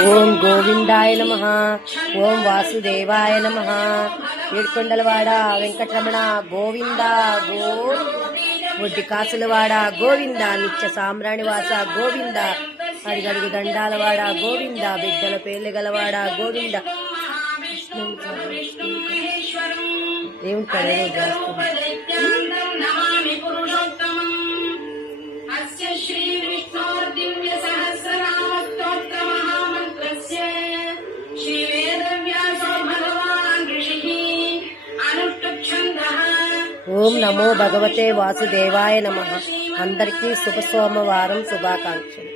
ఓం గోవిందాయ నమః. ఓం వాసుదేవాయ నమః. ఏడుకొండలవాడ వెంకటరమణ గోవింద. ఒడ్డి కాసులవాడ గోవింద. నిత్య సామ్రాణివాస గోవింద. అడిగడుగు దండాలవాడ గోవింద. బిడ్డల పేర్లు గలవాడ గోవింద. దేవుని పేరు ఓం నమో భగవతే వాసుదేవాయ నమః. అందరికీ శుభ సోమవారం శుభాకాంక్షలు.